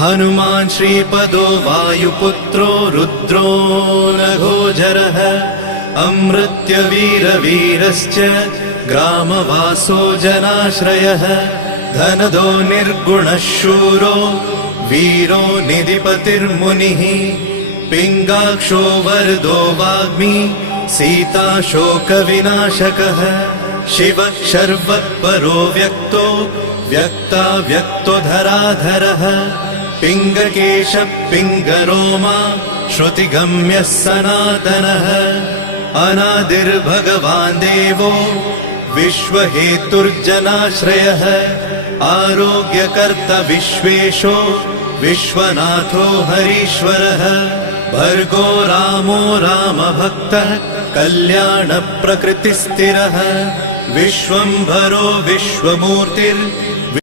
हनुमान् श्रीपदो वायुपुत्रो रुद्रो नघोजरः अमृत्यवीरवीरश्च ग्रामवासो जनाश्रयः धनदो निर्गुणः शूरो वीरो निधिपतिर्मुनिः पिङ्गाक्षो वरदो वाग्मी सीताशोकविनाशकः शिवः शर्वत्परो व्यक्तो व्यक्तो धराधरः पिङ्गकेशः पिङ्गरोमा श्रुतिगम्यः सनातनः अनादिर्भगवान् देवो विश्वहेतुर्जनाश्रयः आरोग्यकर्ता विश्वेशो विश्वनाथो हरीश्वरः भर्गो रामो रामभक्तः कल्याणप्रकृतिस्थिरः विश्वम्भरो विश्वमूर्तिर्विश्वरूपो